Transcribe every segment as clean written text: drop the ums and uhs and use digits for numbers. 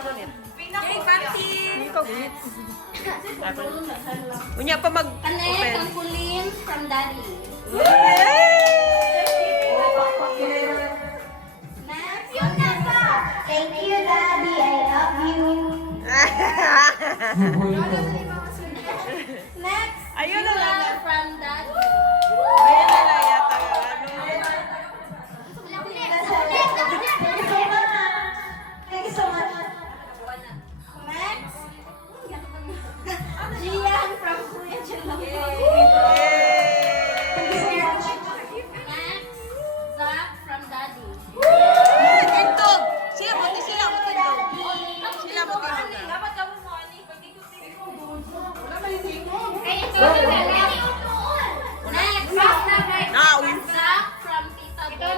Yay, panty! Unya pa mag Kanek, ang kulin from daddy. Next, yun na pa. Thank you, daddy. I love you. Next, Ayun na lang. jewel from daddy. Ayun na lang yata ano. Thank you so much. Next, Gian from Kuya Jelong. Next, Zach from daddy. Tindog! Sila mo tindog. Sila mo tindog. Dapat ka mo money. Pag ikaw tingin mo, Next, Zach from Tita Bo.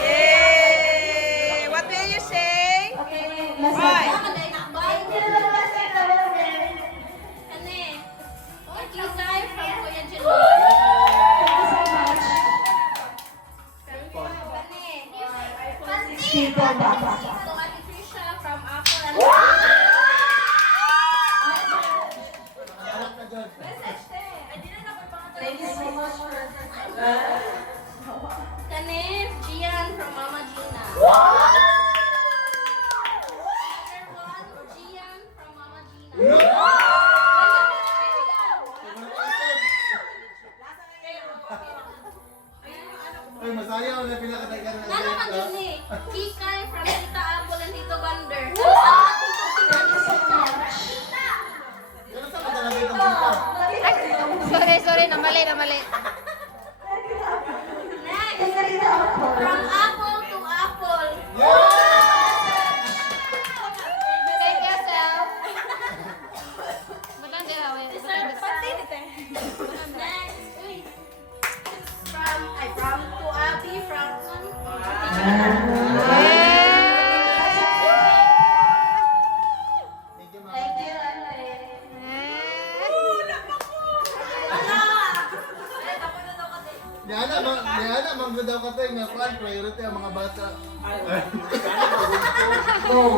Yay! What will you say? Why? Kisay from Kuya Jelong. So, Ate Trisha from Apple and Kanin, Gian from Mama Gina. Another one, Gian from Mama Gina. Ay, masaya ako na pinakatagal na. Ano ka dun eh? Kikay from Tita Apple and Tito Bander. Pero saan ka talaga itong kita? Sorry, namali. Next, from Apple to Apple. Thank yourself. Bukan dia awet. Next, uy. From to Abby from Thank you, ma'am. Thank you. Diana, manggo daw ka tayo. Nga kuhan, priority ang mga bata.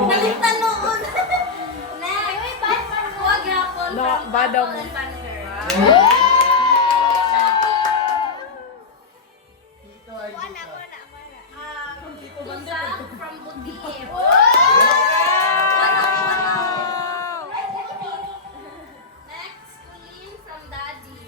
Nakita noon. Next, huwag yapon from badong. Apple and Bander. Ito ay kita. Tusa from Butir. Next, Kulin from Daddy.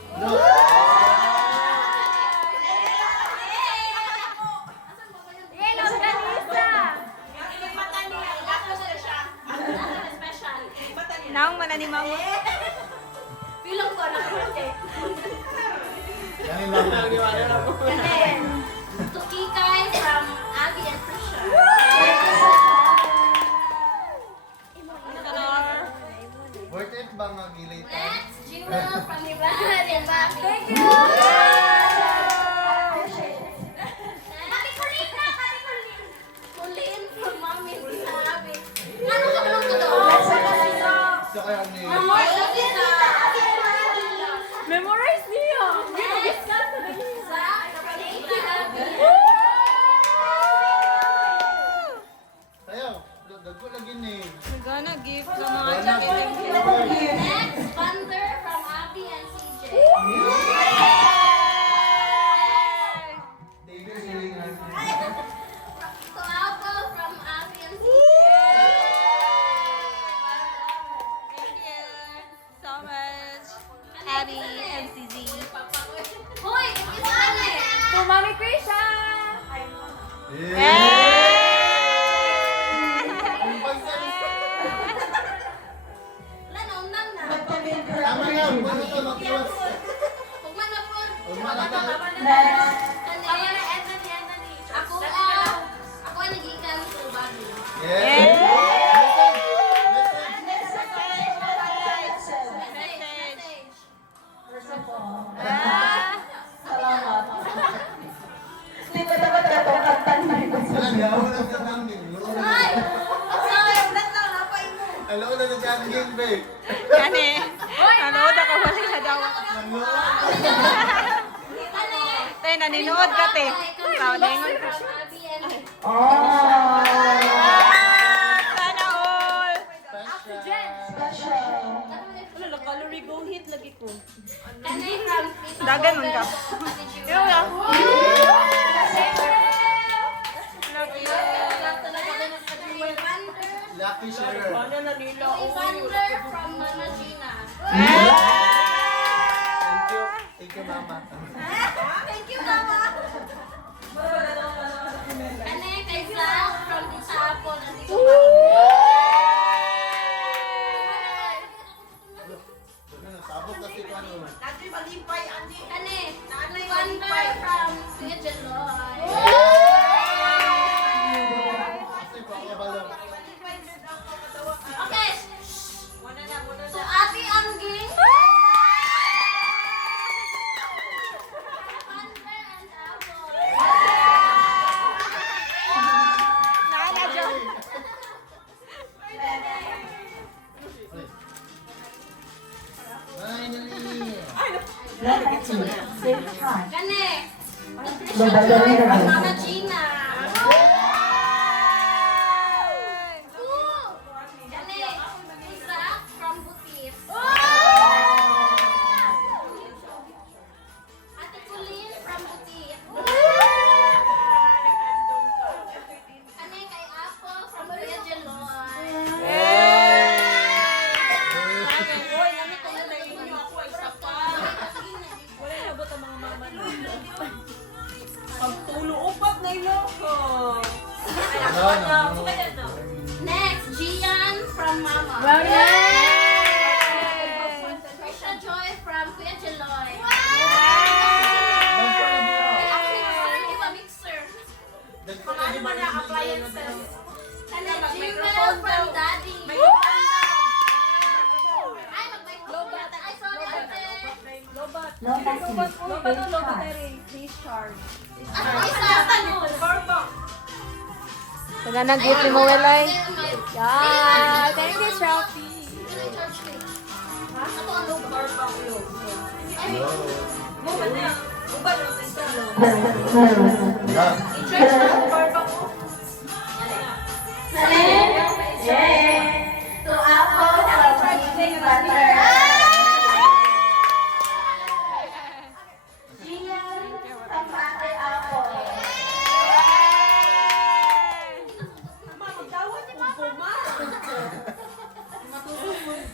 Naong mana ni mama. Bilang ko na Yan yung lang. Tukikay from Abby and Trisha. Worth it ba mag-ilate? Next, Jewel from Ibrahim and Bobby. Thank you! Kulin from Mommy and Tita Abby. Ano ka ba nung totoo? So kaya ni... Memorize niyo. Next, Zach from Tita Abby. Tayo, dagko lagi ni. Gana gift sa Wala mga na. jacket. Next, Thunder from Abby and CJ. David, silingan. To Apple from Abby and CJ. Thank you so much, Abby and CZ. Hoy, isa ano eh? To Mami Krisha. Ang pagsalis. Wala na, unang na. Tama yan, ano to makiwas. Huwag man na po. Huwag man na po. Ako ang nagikan sa bago. Yes. Message. Alam, yawa lang sa namin. Ay! Sorry, ulat lang, napay mo. Alam ko na sa chat game, babe. Gani. Nanood ako wala na daw. Tay naninood ka te. Tao ningon ka. From Abby and Sana Kani from Dagan man ka. Yo ya. Lucky share. Thunder from Mama Gina. Thank you, mama. Thank you, Mama. Kani kay Zach from Tita Apple and Tito Sabot kasi ko ano. Kani Thunder from Kuya Jeloy. Kasi pa ako balong. Okay. So, Ate Angging. Thunder and Apple. Nana John. Finally. Kani. Nutrition from Mama Gina. Kani. Isaac from Butis. Ate Colleen from Butis. Kani kay Apple from Kuya Jeloy. Next, Gian from Mama. Trisha Joy from Kuya Jeloy. Actually, mixer. Kani Jewel from Daddy. Ay, mag-microphone. Ay, sorry, ate. Ay, isa. Taga nang gift mo welay. Yeah, thank you, Shopee. Ato ang low bar pa ko yun. Ay, to Apple from King Butter. Gian from Ate Apple.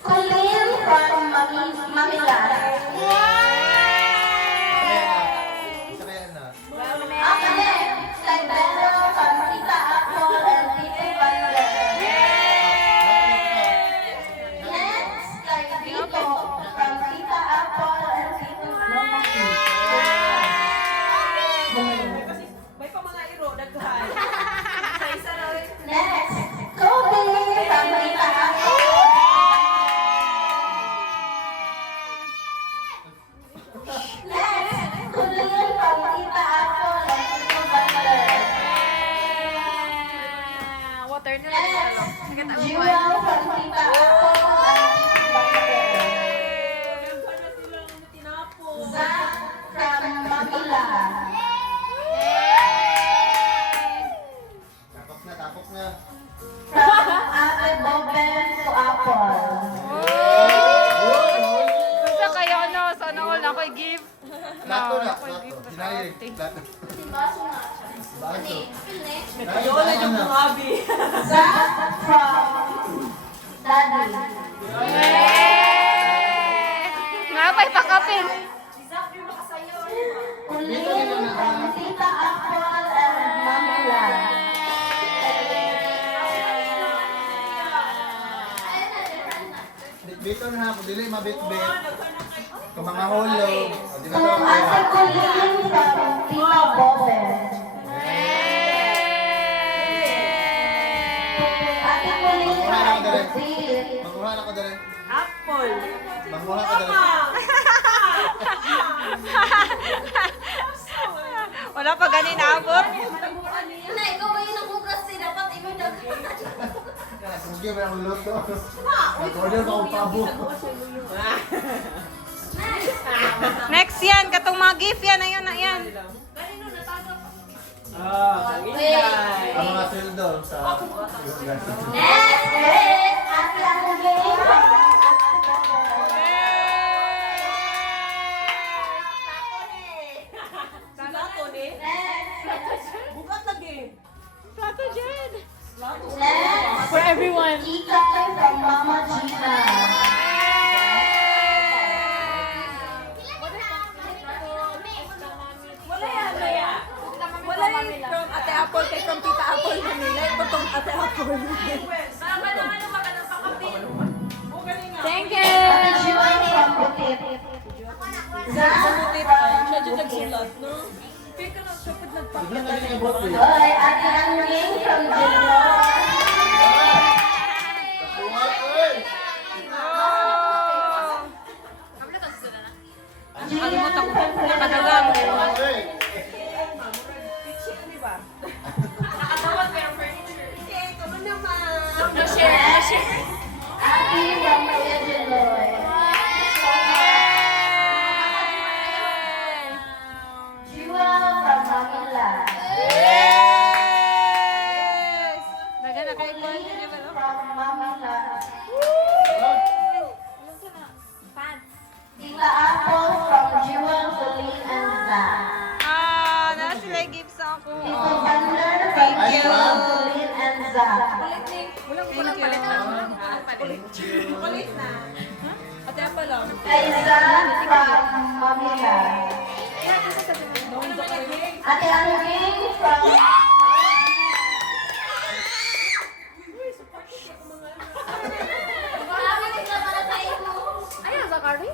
Colleen from Mamila. Isa kaya na. Okay, kay Pedro from Tita Apple and Tito Butter. Next, kay Vito from Tita Apple and Tito Butter. Next, Kobe from Tita Apple. Next, Colleen from Tita Apple and Tito Butter. Water na Next, Jewel from Tita Apple and Tito Butter. Zach from Mamila. Tapos na. From Ate Bobel to Apple. Sa kayo no, sana all ako'y gift. Plato na. Plato. Dinayin. Plato. Si Baso na. Baso. Ani, Pilne. Dinayin na. Zach from Daddy. Nga pa'y pakapin. Colleen from Tita Apple and Mamila. Bito na ako. Dili mabit-bit. Kung mga hulog. To Ate Colleen from Tita Bobel. Ate Colleen from Butis. Manguha na ko dali. Apple. Manguha ka dali. Wala pa ganin abot. Na, ikaw ba yung nakugas dapat ikaw na. Sige ba ang luto? Mag-order pa akong pabo. Next yan, katong mga gift yan, ayun na yan. Ang mga sildo sa... Next, Ate Angging. everyone. Ikay from Mama Gina. Wala yung from Ate Apple kay from Tita Apple Manila. Ito tong Ate Apple. Baka naman ka ng pakapil. Thank you. Ate Jewel from Bukit. Zach from... Siya dyan nagsulat, no? Kaya ka lang siya pag nagpapit. Biglang galing yung boss eh. Hoy, Ate Angling from Jilon. Tapuhat, oy! Nakalimutan ko. Nakadalang. Oy! Nakatawag pero furniture. Ate from Jilon. Jewel from Manila. Dagan na kayo po. From Manila. Tita Apple from Jewel, Colleen, and Zach. Na sila gifts ako. Tito Thunder from Jewel, Colleen, and Zach. Walang palit lang. Palit na. Ate Apple lang. Kay Zach from Manila. Ate Angling from... Ayaw, Zakari?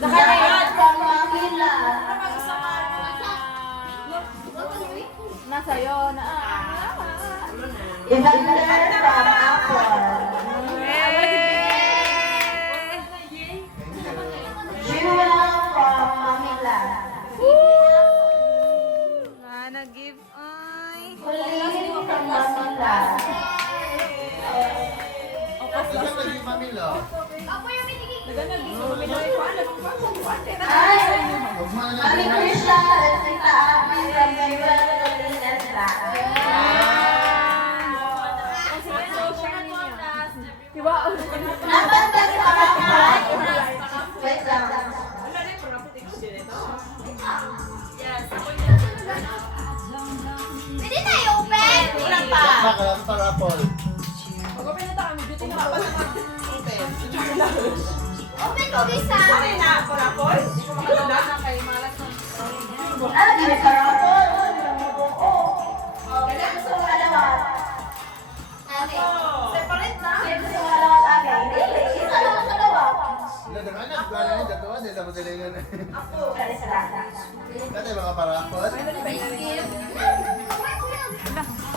Zach from Manila. Nasa'yo na. Evander from Apple. Jewel from Manila. Nag-give ay. Colleen from Manila. Biglang galing yung Manila. Ay! Huwag mo na Mami lang. Krisha and Tita Abby from Jewel, Colleen, and Zach. Diba? Dapat ba si Parapay? Wait lang. Pwede na i-open. Wala pa. Baka lang para Apple. Mag-open na tayo. Beauty na pa naman. Open ko bisa. Na, Apple Apple. Hindi ko makalawa na kayo. Malas na. Ah, di Parapay. Oo. Kaya gusto mo alawat. Separate na. Kaya gusto mo alawat agay. Dili, isa lang ang alawat. Sila doon, anak, gano'n yung datuwa, di tapos sila yun. Kaya sila. Dati mga para Apple.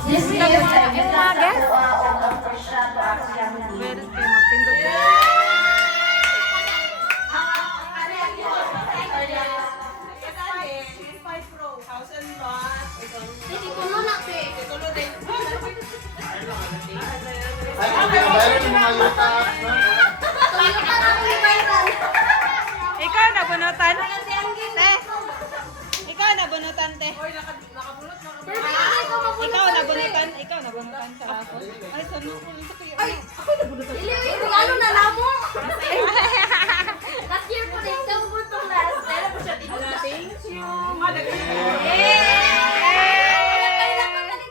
This is sa ibita sa tuwa o Dr. Shah to Aksiyang Meron kayo magpindot. Ay, pinabayar yung mga yuta. Ikaw na bunutan? Te. Ikaw na bunutan, te. Ikaw na bunutan? Ikaw na bunutan sa raffle? Ay, sorry. Ano na lang mo?